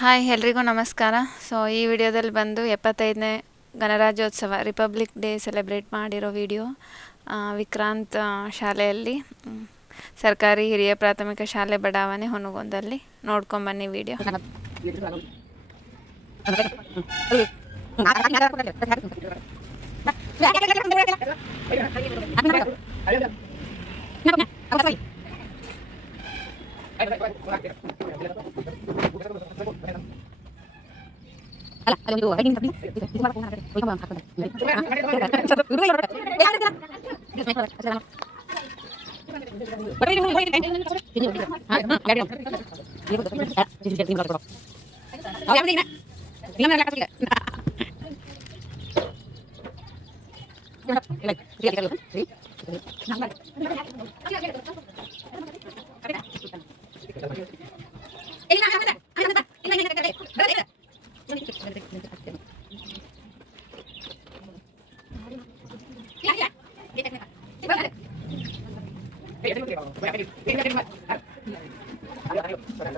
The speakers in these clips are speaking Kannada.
ಹಾಯ್ ಎಲ್ರಿಗೂ ನಮಸ್ಕಾರ. ಸೊ ಈ ವಿಡಿಯೋದಲ್ಲಿ ಬಂದು ಎಪ್ಪತ್ತೈದನೇ ಗಣರಾಜ್ಯೋತ್ಸವ ರಿಪಬ್ಲಿಕ್ ಡೇ ಸೆಲೆಬ್ರೇಟ್ ಮಾಡಿರೋ ವಿಡಿಯೋ ವಿಕ್ರಾಂತ್ ಶಾಲೆಯಲ್ಲಿ ಸರ್ಕಾರಿ ಹಿರಿಯ ಪ್ರಾಥಮಿಕ ಶಾಲೆ ಬಡಾವಣೆ ಹೊನಗೊಂದಲ್ಲಿ ನೋಡ್ಕೊಂಬನ್ನಿ video Terima kasih.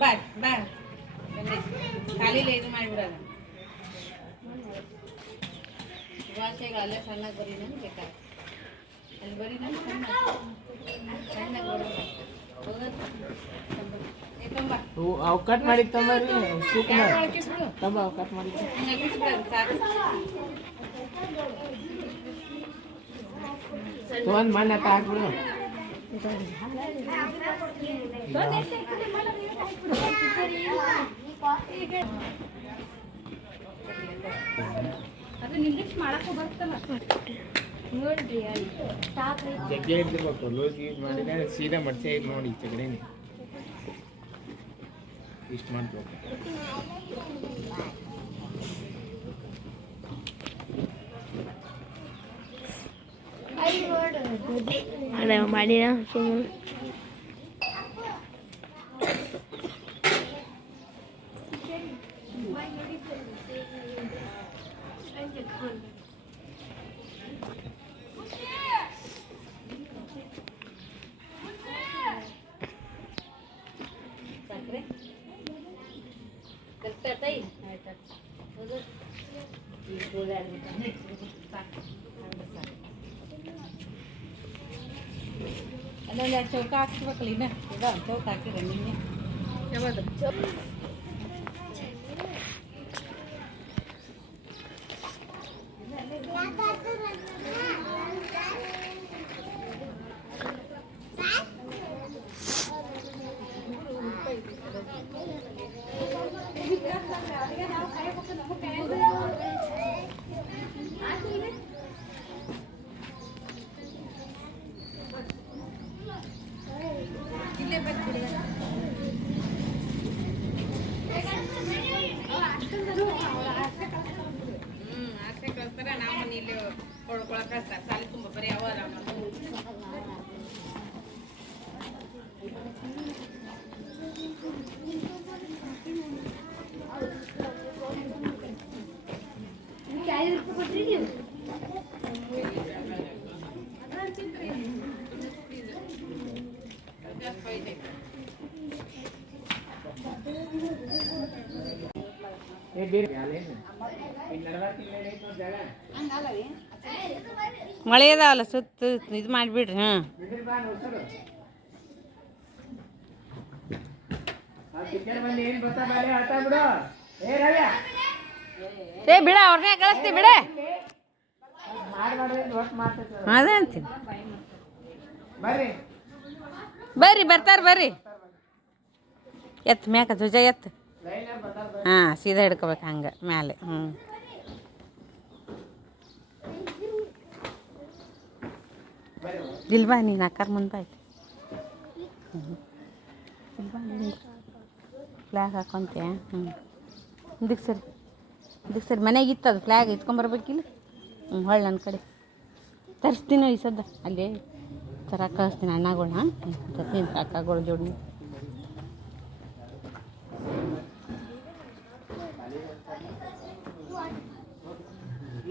ಬಾ ಬಾ ಖಾಲಿ ಇದು ಮಾಡಿಬಿಡೋಣ ಭಾಷೆಗೆ ಅಲ್ಲೇ ಸಣ್ಣ ಬರೀ ನಮ್ಗೆ ಬೇಕಾ ಅಲ್ಲಿ ಬರೀ ನಮ್ಗೆ ಸಣ್ಣ ಸಣ್ಣ ಏಕಂಬ ಅವು ಕಟ್ ಮಾಡಿ ತಂಬರಿ ಶಿವಕುಮಾರ್ ತಂಬ ಅವು ಕಟ್ ಮಾಡಿ ಸಾಕು ತೊಗೊಂಡ್ ಮಣ್ಣು ಹತ್ತ ಹಾಕ್ಬಿಡು ಜಗ್ಗೆ ಇದ್ದಿರ್ಬೇಕು ಲೂಸ್ ಯೂಸ್ ಮಾಡಿದ್ರೆ ಸೀದಾ ಮಡ್ಸೆ ಇದು ನೋಡಿ ಈಚೆ ಕಡೆ ಇಷ್ಟು ಮಾಡ್ಬೇಕು അവിടെ മടിയാ സുമ Gracias. ಚೌಕ ಹಾಕ್ಸ್ಬೇಕಲ್ಲ ಇನ್ನ ಇದ ಚೌಕ ಹಾಕಿರ ನಿನ್ನೆ ಯಾವುದು ಮಳೆ ಅದಾವಲ್ಲ ಸುತ್ತ, ಇದು ಮಾಡಿಬಿಡ್ರಿ ಹಾಂ ಬಿಡ್ರಿ ಬಾ ಅವ್ರನ್ನೇ ಆ ಬಿಡ. ಬಂದು ಏನು ಗೊತ್ತಾ ಬರ್ತಾರೆ, ಬರ್ರಿ. ಬಿಡು ಏ ಧ್ವಜ ಏ ಹಾಂ, ಸೀದಾ ಹಿಡ್ಕೋಬೇಕು ಹಂಗೆ, ಮ್ಯಾಲೆ, ಹ್ಞೂ. ಇಲ್ವಾ, ನೀನು ಅಕ್ಕಾರ ಮುಂದೆ ಬಾಯ್ತು ಫ್ಲ್ಯಾಗ್ ಹಾಕೊಂತೀಯ? ಹ್ಞೂ. ಇದಕ್ಕೆ ಸರಿ ಇದಕ್ಕೆ ಸರಿ, ಮನೆಗೆ ಇತ್ತು ಅದು ಫ್ಲ್ಯಾಗ್ ಇಟ್ಕೊಂಬರ್ಬೇಕಿಲ್ಲ ಹ್ಞೂ ಹೊಳ್ಳು ನನ್ನ ಕಡೆ. ತರಿಸ್ತೀನೋ ಈ ಸದ್ದ. ಅಲ್ಲೇ ಥರ ಕಳಿಸ್ತೀನಿ ಅಣ್ಣಗಳನ್ನ ತರ್ತೀನಿ ಅಕ್ಕಗಳ ಜೋಡಿ.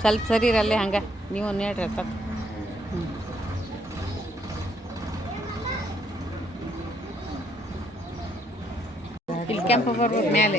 ಸ್ವಲ್ಪ ಸರಿ ಇರಲ್ಲೇ ಹಂಗೆ. ನೀವು ನೇಡ್ರಿ ಇರ್ತದೆ ಹ್ಞೂ ಇಲ್ಲಿ ಕೆಂಪು ಬರ್ಬೋದು ಮೇಲೆ.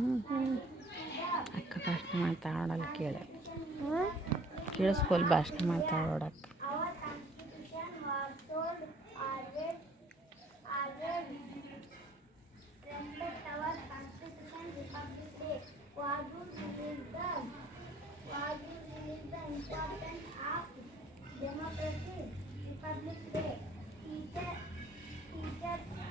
ಕೇಳಕ್ಕೆ ಕೇಳಿಸ್ಕೊಲ್ ಭಾಷಣ ಮಾಡ್ತಾಳೆ ನೋಡಕ್ಕೆ democracy, republic day, teacher, teacher.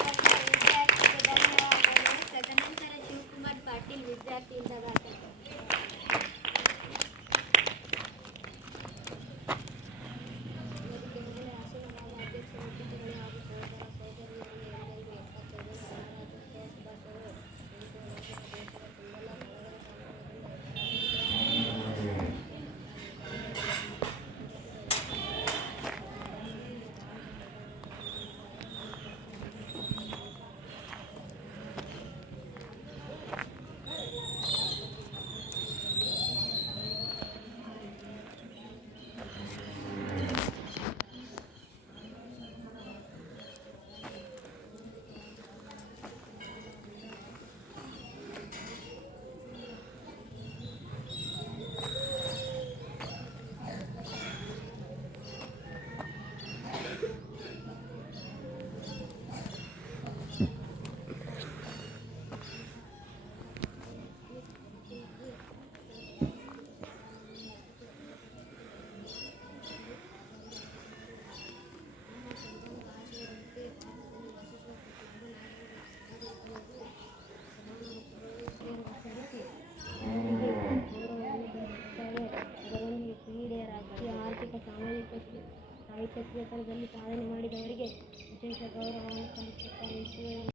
విద్యార్థులకు ధన్యవాదాలు సెకండ్ పాటిల్ విద్యార్థి ఇందాక